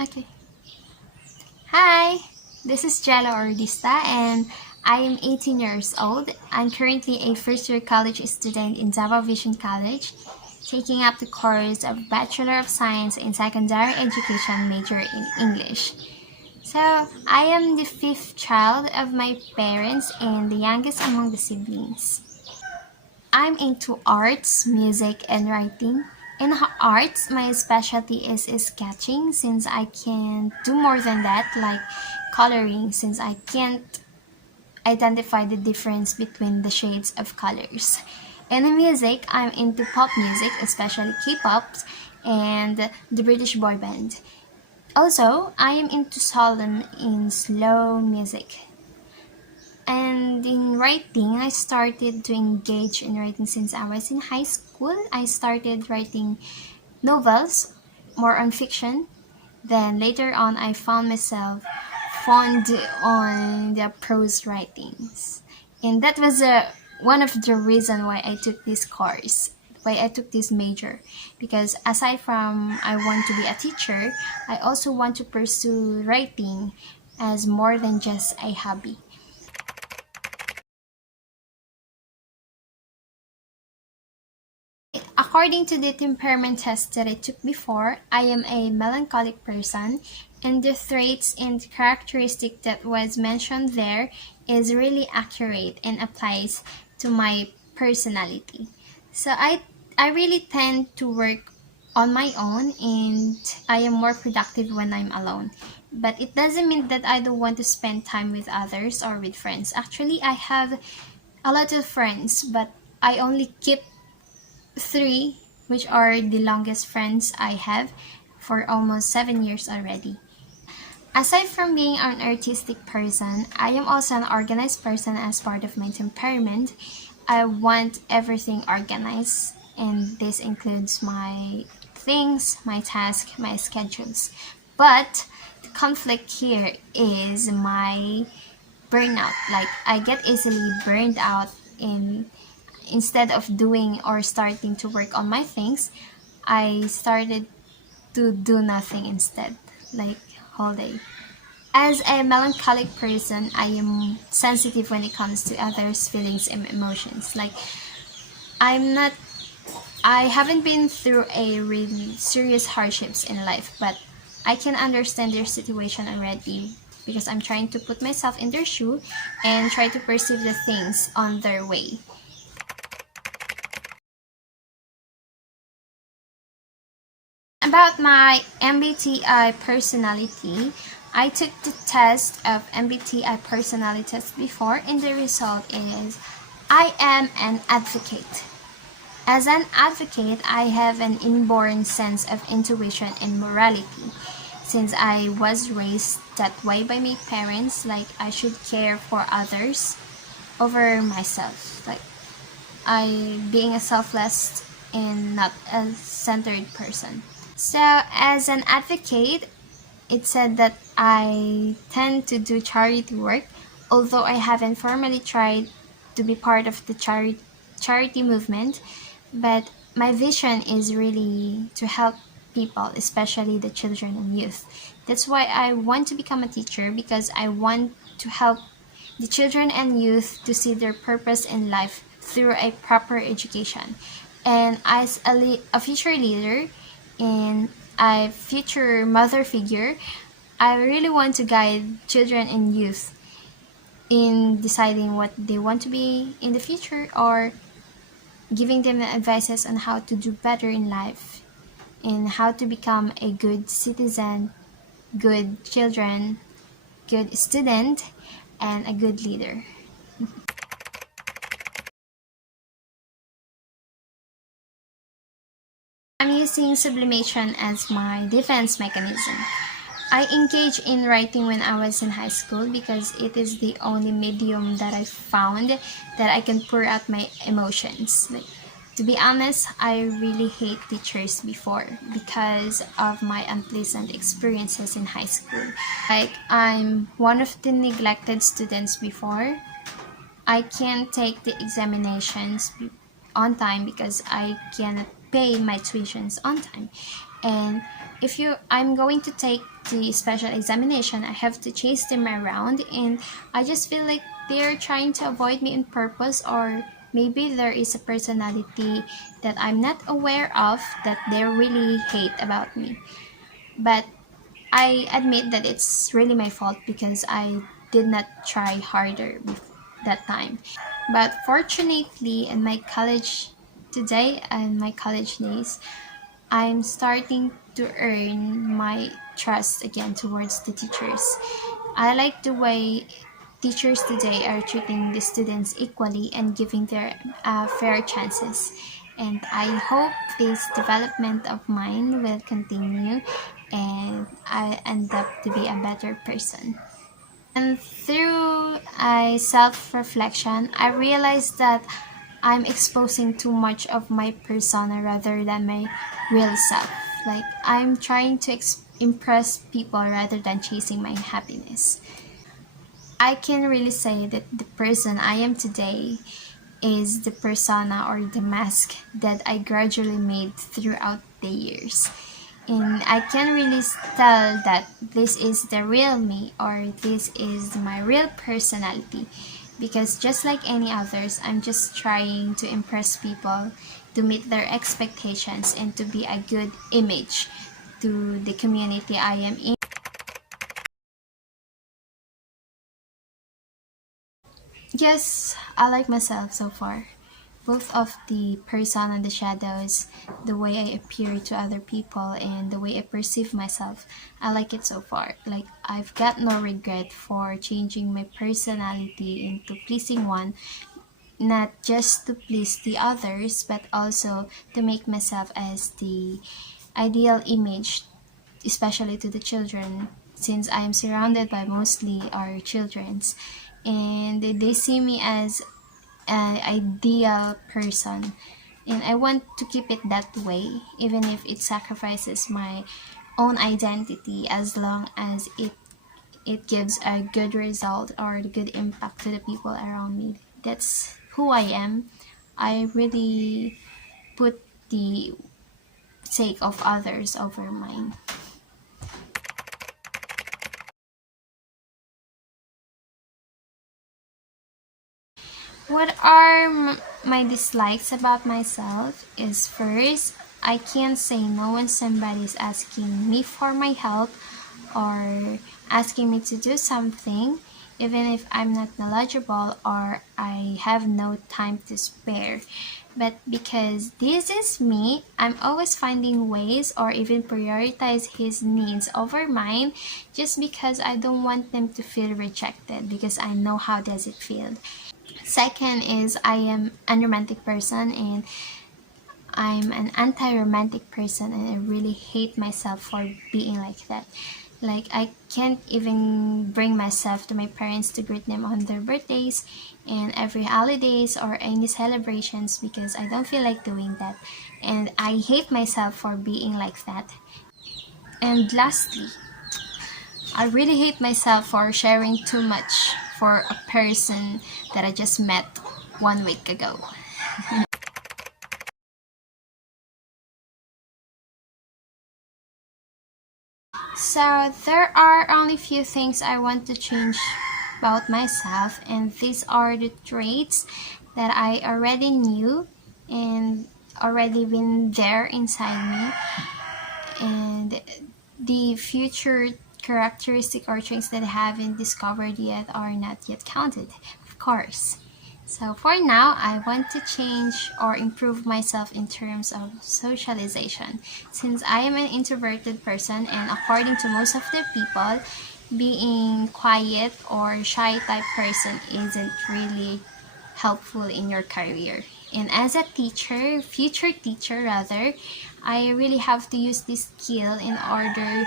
Okay. Hi, this is Jello Ordista and I am 18 years old. I'm currently a first year college student in Davao Vision College, taking up the course of Bachelor of Science in Secondary Education major in English. So, I am the fifth child of my parents and the youngest among the siblings. I'm into arts, music, and writing. In arts, my specialty is sketching since I can do more than that, like coloring, since I can't identify the difference between the shades of colors. In the music, I'm into pop music, especially K-pop and the British boy band. Also, I am into solemn in slow music. And in writing, I started to engage in writing since I was in high school. I started writing novels, more on fiction. Then later on, I found myself fond on the prose writings. And that was one of the reason why I took this course, why I took this major. Because aside from I want to be a teacher, I also want to pursue writing as more than just a hobby. According to the temperament test that I took before, I am a melancholic person, and the traits and characteristic that was mentioned there is really accurate and applies to my personality. So I really tend to work on my own and I am more productive when I'm alone. But it doesn't mean that I don't want to spend time with others or with friends. Actually, I have a lot of friends, but I only keep three, which are the longest friends I have for almost 7 years already. Aside from being an artistic person, I am also an organized person as part of my temperament. I want everything organized, and this includes my things, my tasks, my schedules. But the conflict here is my burnout. Like, I get easily burned out in instead of doing or starting to work on my things, I started to do nothing instead, like whole day. As a melancholic person, I am sensitive when it comes to others' feelings and emotions. Like I'm not I haven't been through a really serious hardships in life, but I can understand their situation already because I'm trying to put myself in their shoe and try to perceive the things on their way. About my MBTI personality, I took the test of MBTI personality test before, and the result is I am an advocate. As an advocate, I have an inborn sense of intuition and morality. Since I was raised that way by my parents, like I should care for others over myself. Like I being a selfless and not a centered person. So, as an advocate, it said that I tend to do charity work, although I haven't formally tried to be part of the charity movement. But my vision is really to help people, especially the children and youth. That's why I want to become a teacher because I want to help the children and youth to see their purpose in life through a proper education. And as a future leader and a future mother figure, I really want to guide children and youth in deciding what they want to be in the future or giving them advices on how to do better in life and how to become a good citizen, good children, good student, and a good leader. I'm using sublimation as my defense mechanism. I engaged in writing when I was in high school because it is the only medium that I found that I can pour out my emotions. Like, to be honest, I really hate teachers before because of my unpleasant experiences in high school. Like, I'm one of the neglected students before. I can't take the examinations on time because I cannot pay my tuitions on time. And if you I'm going to take the special examination, I have to chase them around, and I just feel like they're trying to avoid me on purpose, or maybe there is a personality that I'm not aware of that they really hate about me. But I admit that it's really my fault because I did not try harder that time. But fortunately, in my college today and my college days, I'm starting to earn my trust again towards the teachers. I like the way teachers today are treating the students equally and giving their fair chances. And I hope this development of mine will continue and I end up to be a better person. And through a self reflection, I realized that I'm exposing too much of my persona rather than my real self. Like, I'm trying to impress people rather than chasing my happiness. I can really say that the person I am today is the persona or the mask that I gradually made throughout the years. And I can really tell that this is the real me or this is my real personality, because just like any others, I'm just trying to impress people, to meet their expectations, and to be a good image to the community I am in. Yes, I like myself so far. Both of the person and the shadows, the way I appear to other people, and the way I perceive myself, I like it so far. Like, I've got no regret for changing my personality into pleasing one, not just to please the others, but also to make myself as the ideal image, especially to the children, since I am surrounded by mostly our children's, and they see me as an ideal person, and I want to keep it that way, even if it sacrifices my own identity, as long as it gives a good result or a good impact to the people around me. That's who I am. I really put the sake of others over mine. What are my dislikes about myself is, first, I can't say no when somebody is asking me for my help or asking me to do something, even if I'm not knowledgeable or I have no time to spare. But because this is me, I'm always finding ways or even prioritize his needs over mine, just because I don't want them to feel rejected, because I know how does it feel. Second is, I am a romantic person, and I'm an anti-romantic person, and I really hate myself for being like that. Like, I can't even bring myself to my parents to greet them on their birthdays and every holidays or any celebrations, because I don't feel like doing that. And I hate myself for being like that. And lastly, I really hate myself for sharing too much for a person that I just met 1 week ago. So there are only few things I want to change about myself, and these are the traits that I already knew and already been there inside me, and the future characteristic or traits that I haven't discovered yet are not yet counted, of course. So for now, I want to change or improve myself in terms of socialization. Since I am an introverted person, and according to most of the people, being quiet or shy type person isn't really helpful in your career. And as a teacher, future teacher rather, I really have to use this skill in order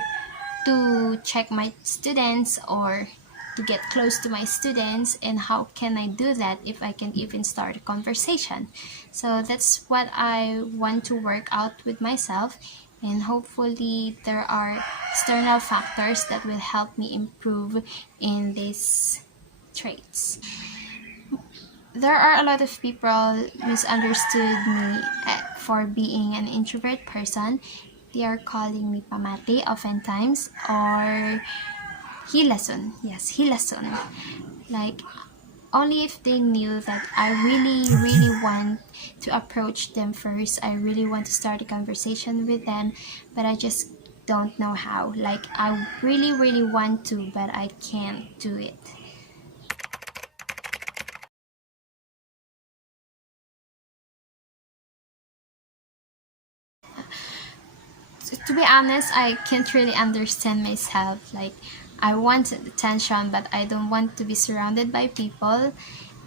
to check my students or to get close to my students. And how can I do that if I can't even start a conversation? So that's what I want to work out with myself, and hopefully there are external factors that will help me improve in these traits. There are a lot of people misunderstood me for being an introvert person, They are calling me pamate oftentimes, or hilason. Yes, hilason. Like, only if they knew that I really, really want to approach them first. I really want to start a conversation with them, but I just don't know how. Like, I really, really want to, but I can't do it. To be honest, I can't really understand myself. Like, I want attention, but I don't want to be surrounded by people,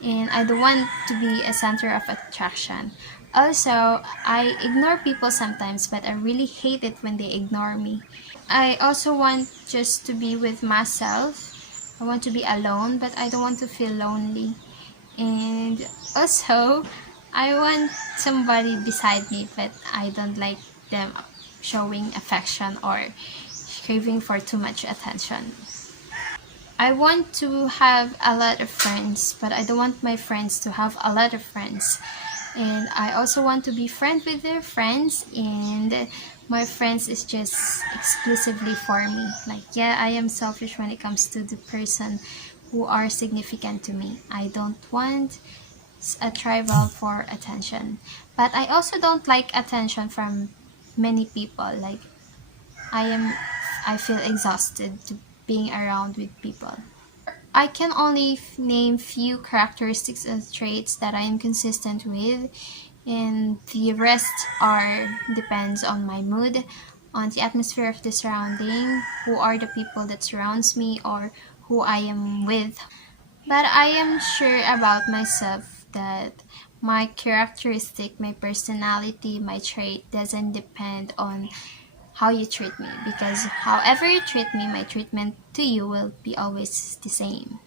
and I don't want to be a center of attraction. Also, I ignore people sometimes, but I really hate it when they ignore me. I also want just to be with myself. I want to be alone, but I don't want to feel lonely. And also, I want somebody beside me, but I don't like them showing affection or craving for too much attention. I want to have a lot of friends, but I don't want my friends to have a lot of friends. And I also want to be friends with their friends, and my friends is just exclusively for me. Like, yeah, I am selfish when it comes to the person who are significant to me. I don't want a tribal for attention. But I also don't like attention from many people. Like, I am I feel exhausted to being around with people. I can only name few characteristics and traits that I am consistent with, and the rest are depends on my mood, on the atmosphere of the surrounding, who are the people that surrounds me, or who I am with. But I am sure about myself that my characteristic, my personality, my trait doesn't depend on how you treat me, because however you treat me, my treatment to you will be always the same.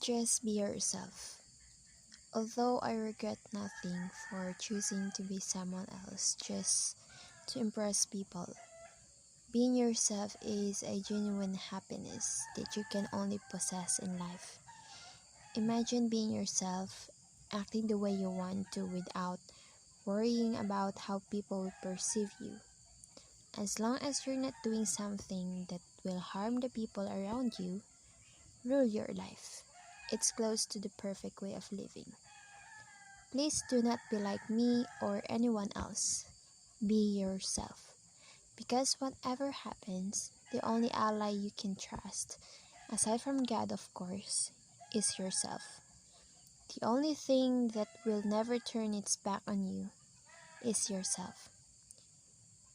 Just be yourself. Although I regret nothing for choosing to be someone else just to impress people, being yourself is a genuine happiness that you can only possess in life. Imagine being yourself, acting the way you want to without worrying about how people will perceive you. As long as you're not doing something that will harm the people around you, rule your life. It's close to the perfect way of living. Please do not be like me or anyone else. Be yourself. Because whatever happens, the only ally you can trust, aside from God of course, is yourself. The only thing that will never turn its back on you is yourself.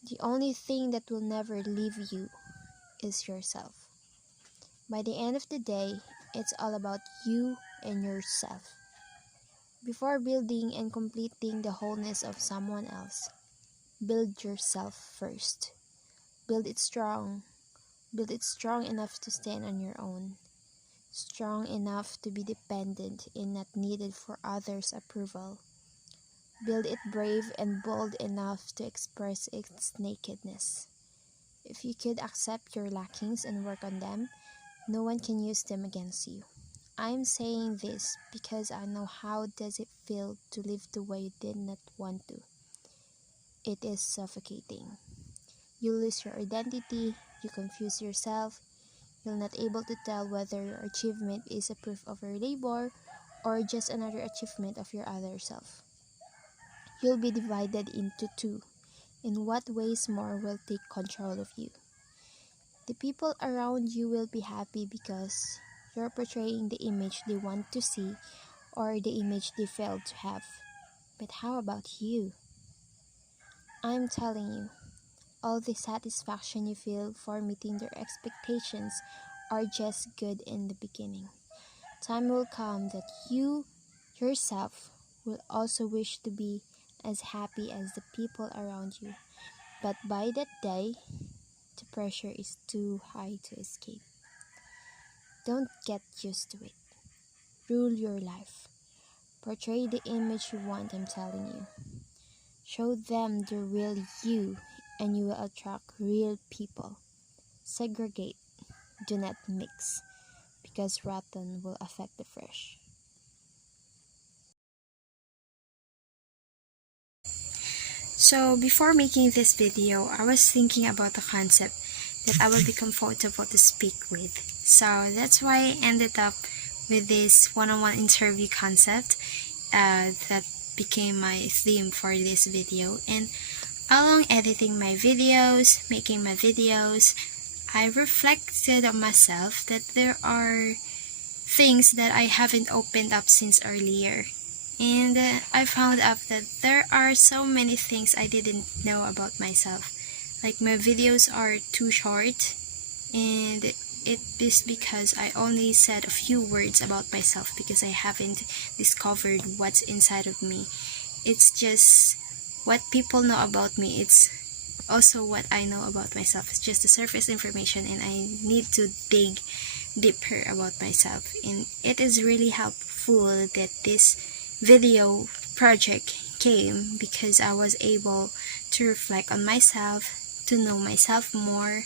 The only thing that will never leave you is yourself. By the end of the day, it's all about you and yourself. Before building and completing the wholeness of someone else, build yourself first. Build it strong. Build it strong enough to stand on your own. Strong enough to be dependent and not needed for others' approval. Build it brave and bold enough to express its nakedness. If you could accept your lackings and work on them, no one can use them against you. I'm saying this because I know how does it feel to live the way you did not want to. It is suffocating. You lose your identity, you confuse yourself, you're not able to tell whether your achievement is a proof of your labor or just another achievement of your other self. You'll be divided into two. In what ways more will take control of you? The people around you will be happy because you're portraying the image they want to see or the image they failed to have. But how about you? I'm telling you, all the satisfaction you feel for meeting their expectations are just good in the beginning. Time will come that you yourself will also wish to be as happy as the people around you. But by that day, the pressure is too high to escape. Don't get used to it. Rule your life. Portray the image you want, I'm telling you. Show them the real you, and you will attract real people. Segregate, do not mix, because rotten will affect the fresh. So before making this video, I was thinking about the concept that I will be comfortable to speak with. So that's why I ended up with this one-on-one interview concept that became my theme for this video. And along editing my videos, making my videos, I reflected on myself that there are things that I haven't opened up since earlier. And I found out that there are so many things I didn't know about myself. Like my videos are too short, and it is because I only said a few words about myself because I haven't discovered what's inside of me. It's just what people know about me. It's also what I know about myself. It's just the surface information, and I need to dig deeper about myself. And it is really helpful that this video project came because I was able to reflect on myself, to know myself more,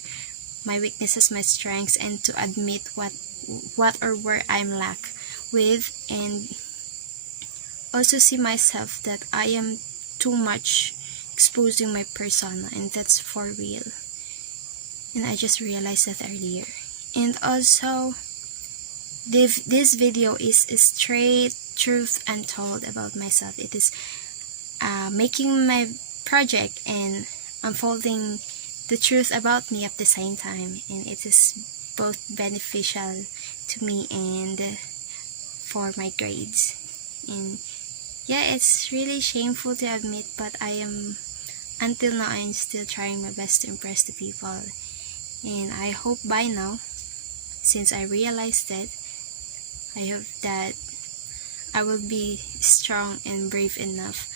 my weaknesses, my strengths, and to admit what or where I'm lack with, and also see myself that I am too much exposing my persona, and that's for real. And I just realized that earlier. And also, this video is a straight truth untold about myself. It is making my project and unfolding the truth about me at the same time, and it is both beneficial to me and for my grades. And yeah, it's really shameful to admit, but until now I'm still trying my best to impress the people. And I hope by now, since I realized that, I hope that I will be strong and brave enough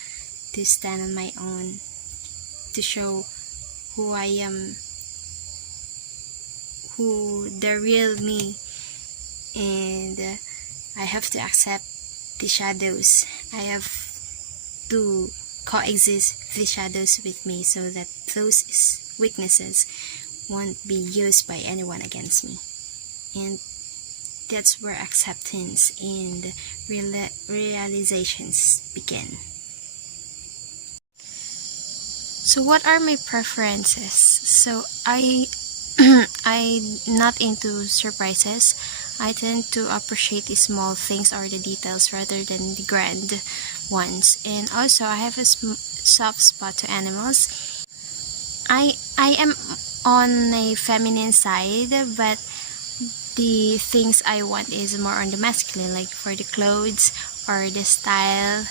to stand on my own, to show who I am, who the real me, and I have to accept the shadows. I have to coexist the shadows with me so that those weaknesses won't be used by anyone against me. And that's where acceptance and realizations begin. So what are my preferences? So I'm not into surprises. I tend to appreciate the small things or the details rather than the grand ones. And also, I have a soft spot to animals. I am on a feminine side, but the things I want is more on the masculine, like for the clothes or the style.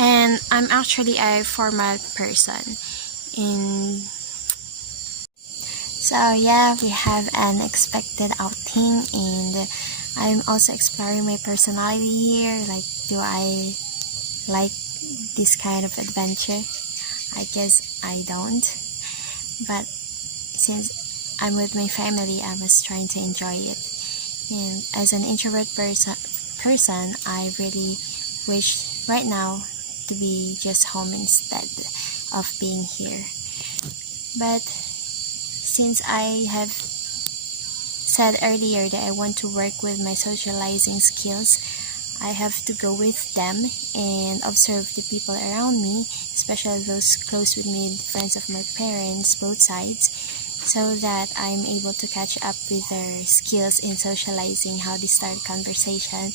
And I'm actually a formal person. So yeah, we have an expected outing, and I'm also exploring my personality here. Like, do I like this kind of adventure? I guess I don't. But since I'm with my family, I was trying to enjoy it. And as an introvert person, I really wish right now to be just home instead of being here. But since I have said earlier that I want to work with my socializing skills, I have to go with them and observe the people around me, especially those close with me, the friends of my parents, both sides, so that I'm able to catch up with their skills in socializing, how they start conversation,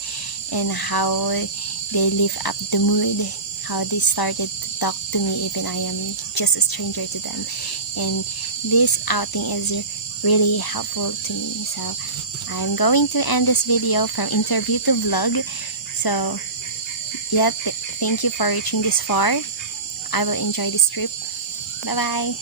and how they lift up the mood, how they started to talk to me even I am just a stranger to them. And this outing is really helpful to me. So I'm going to end this video from interview to vlog. So yeah, thank you for reaching this far. I will enjoy this trip. Bye bye.